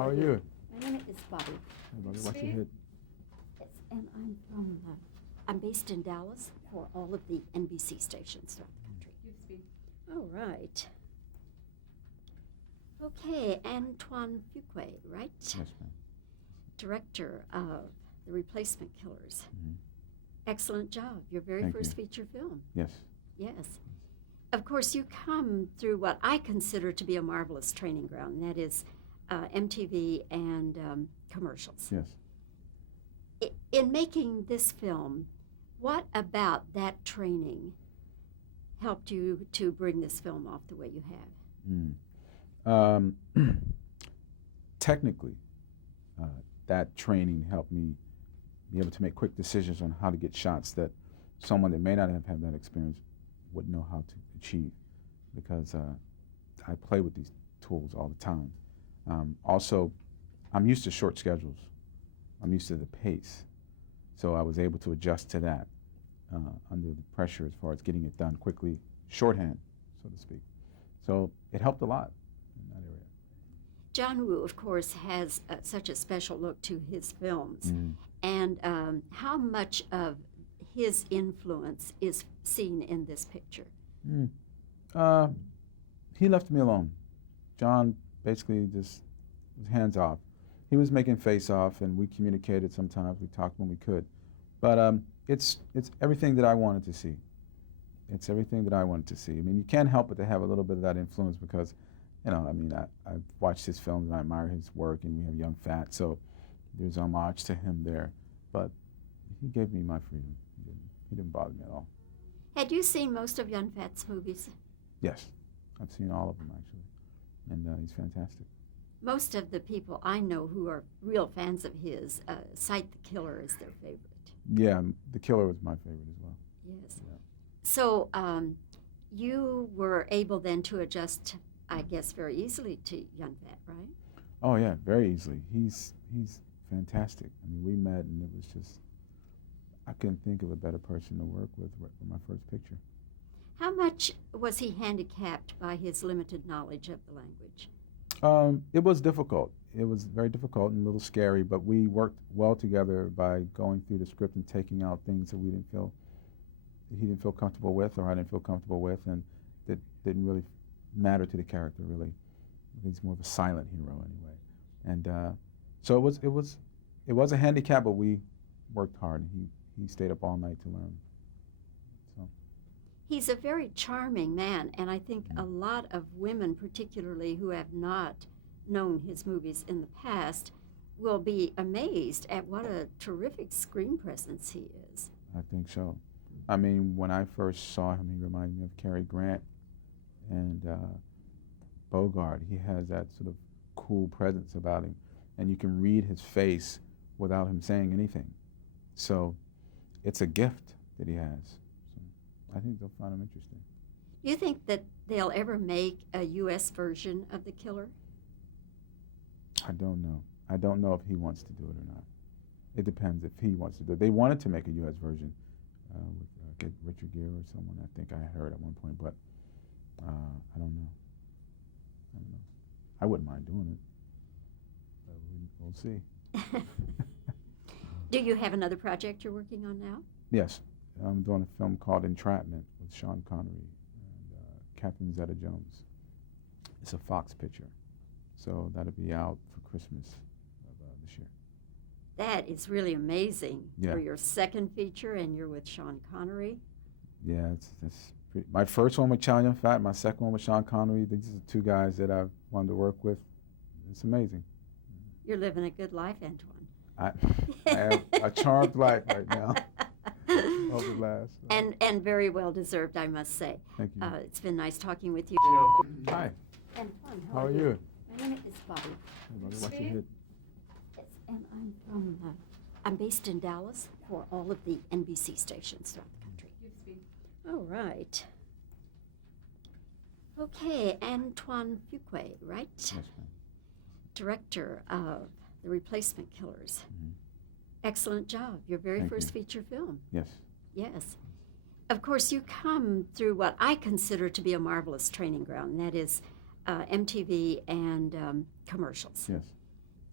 How are you? My name is Bobbie. Hey, Bobbie, watch your head. Yes, and I'm based in Dallas for all of the NBC stations throughout the country. You speak. All right. Okay, Antoine Fuque, right? Yes, ma'am. Director of The Replacement Killers. Mm-hmm. Excellent job. Your very Thank first you. feature film. Yes. Yes. Of course, you come through what I consider to be a marvelous training ground, and that is MTV and commercials. Yes. In making this film, what about that training helped you to bring this film off the way you have? Technically, that training helped me be able to make quick decisions on how to get shots that someone that may not have had that experience would know how to achieve, because I play with these tools all the time. Also, I'm used to short schedules. I'm used to the pace. So I was able to adjust to that under the pressure as far as getting it done quickly, shorthand, so to speak. So it helped a lot in that area. John Woo, of course, has such a special look to his films. Mm. And how much of his influence is seen in this picture? He left me alone. John basically just was hands off. He was making face off, and we communicated sometimes. We talked when we could. But it's everything that I wanted to see. It's everything that I wanted to see. I mean, you can't help but to have a little bit of that influence because, I've watched his films and I admire his work, and we have Young Fat, so there's homage to him there. But he gave me my freedom. He didn't bother me at all. Had you seen most of Young Fat's movies? Yes, I've seen all of them actually, and he's fantastic. Most of the people I know who are real fans of his cite The Killer as their favorite. Yeah, The Killer was my favorite as well. Yes. Yeah. So you were able then to adjust, I guess, very easily to Young Fat, right? Oh yeah, very easily. He's fantastic. I mean, we met and it was just, I couldn't think of a better person to work with for my first picture. How much was he handicapped by his limited knowledge of the language? It was difficult. It was very difficult and a little scary, but we worked well together by going through the script and taking out things that he didn't feel comfortable with, or I didn't feel comfortable with, and that didn't really matter to the character, really. He's more of a silent hero anyway. And so it was a handicap, but we worked hard. He stayed up all night to learn. So. He's a very charming man, and I think a lot of women, particularly who have not known his movies in the past, will be amazed at what a terrific screen presence he is. I think so. I mean, when I first saw him, he reminded me of Cary Grant and Bogart. He has that sort of cool presence about him, and you can read his face without him saying anything. So it's a gift that he has. So I think they'll find him interesting. You think that they'll ever make a U.S. version of The Killer? I don't know. I don't know if he wants to do it or not. It depends if he wants to do it. They wanted to make a U.S. version with get Richard Gere or someone, I think I heard at one point, but I don't know. I wouldn't mind doing it, but we'll see. Do you have another project you're working on now? Yes, I'm doing a film called Entrapment with Sean Connery and Catherine Zeta-Jones. It's a Fox picture, so that'll be out for Christmas of this year. That is really amazing. Yeah. For your second feature, and you're with Sean Connery. Yeah, that's pretty. My first one with Chow Yun-fat, my second one with Sean Connery. These are the two guys that I've wanted to work with. It's amazing. You're living a good life, Antoine. I have a charmed life right now. Over last. And very well deserved, I must say. Thank you. It's been nice talking with you. Hi. Antoine, How are you? My name is Bobbie. Hey, Bobbie, watch your head. Yes, and I'm based in Dallas for all of the NBC stations throughout the country. You speak. All right. Okay, Antoine Fuque, right? Yes, ma'am. Director of The Replacement Killers. Mm-hmm. Excellent job. Your very Thank first you. feature film. Yes. Yes. Of course, you come through what I consider to be a marvelous training ground, and that is MTV and commercials. Yes.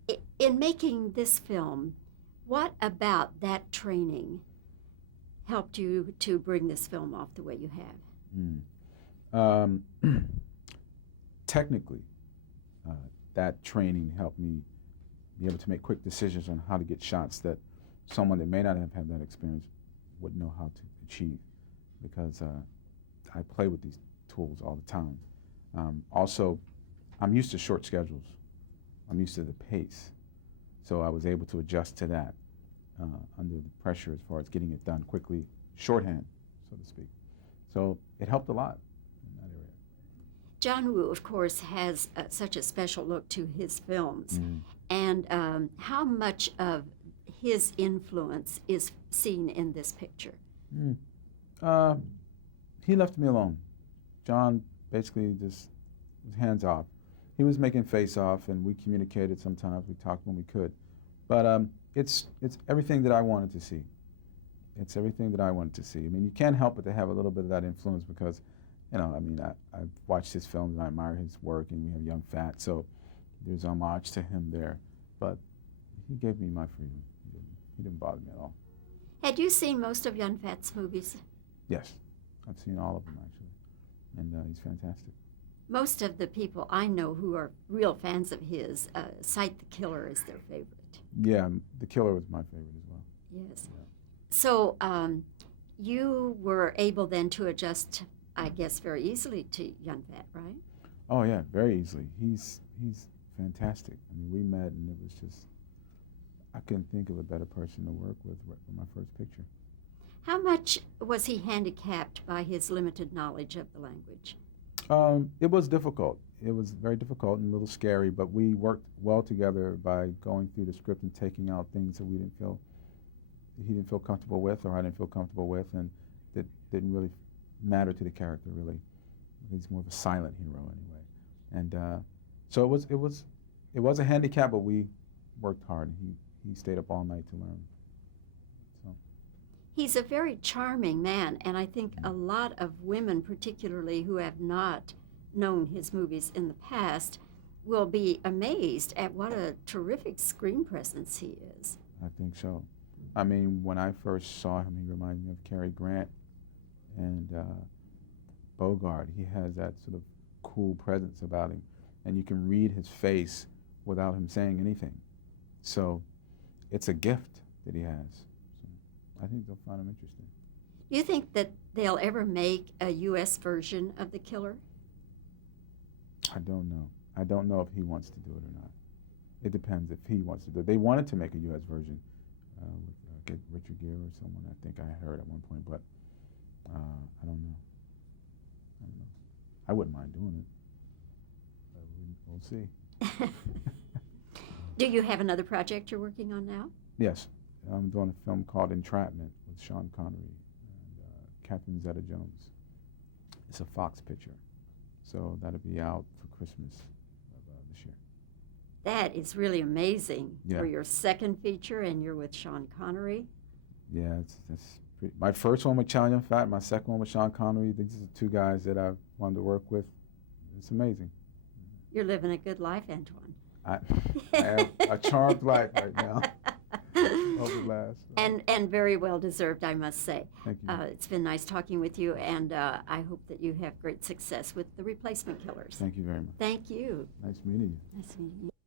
In making this film, what about that training helped you to bring this film off the way you have? Mm. Technically, that training helped me be able to make quick decisions on how to get shots that someone that may not have had that experience would know how to achieve, because I play with these tools all the time. Also, I'm used to short schedules. I'm used to the pace. So I was able to adjust to that under the pressure as far as getting it done quickly, shorthand, so to speak. So it helped a lot in that area. John Woo, of course, has such a special look to his films. Mm. And how much of his influence is seen in this picture? He left me alone. John basically just was hands off. He was making Face Off, and we communicated sometimes. We talked when we could. But it's everything that I wanted to see. It's everything that I wanted to see. I mean, you can't help but to have a little bit of that influence because, you know, I mean, I've watched his films and I admire his work, and we have Young Fat, so there's homage to him there. But he gave me my freedom. He didn't bother me at all. Had you seen most of Young Fat's movies? Yes, I've seen all of them, actually, and he's fantastic. Most of the people I know who are real fans of his cite The Killer as their favorite. Yeah, The Killer was my favorite as well. Yes. Yeah. So you were able then to adjust, I guess, very easily to Young Fat, right? Oh yeah, very easily. He's fantastic. I mean, we met, and it was just, I couldn't think of a better person to work with for my first picture. How much was he handicapped by his limited knowledge of the language? It was difficult. It was very difficult and a little scary, but we worked well together by going through the script and taking out things that he didn't feel comfortable with, or I didn't feel comfortable with, and that didn't really matter to the character, really. He's more of a silent hero anyway. And so it was a handicap, but we worked hard. He stayed up all night to learn. So. He's a very charming man, and I think a lot of women, particularly who have not known his movies in the past, will be amazed at what a terrific screen presence he is. I think so. I mean, when I first saw him, he reminded me of Cary Grant and Bogart. He has that sort of cool presence about him, and you can read his face without him saying anything. So it's a gift that he has. So I think they'll find him interesting. Do you think that they'll ever make a U.S. version of The Killer? I don't know. I don't know if he wants to do it or not. It depends if he wants to do it. They wanted to make a U.S. version with Richard Gere or someone, I think I had heard at one point, but I don't know. I wouldn't mind doing it. We'll see. Do you have another project you're working on now? Yes. I'm doing a film called Entrapment with Sean Connery and Catherine Zeta-Jones. It's a Fox picture, so that'll be out for Christmas of this year. That is really amazing. Yeah. For your second feature, and you're with Sean Connery. Yeah, that's pretty. My first one with Chow Yun-fat, my second one with Sean Connery. These are the two guys that I've wanted to work with. It's amazing. You're living a good life, Antoine. I have a charmed life right now. Overlast. And very well deserved, I must say. Thank you. It's been nice talking with you, and I hope that you have great success with The Replacement Killers. Thank you very much. Thank you. Nice meeting you. Nice meeting you.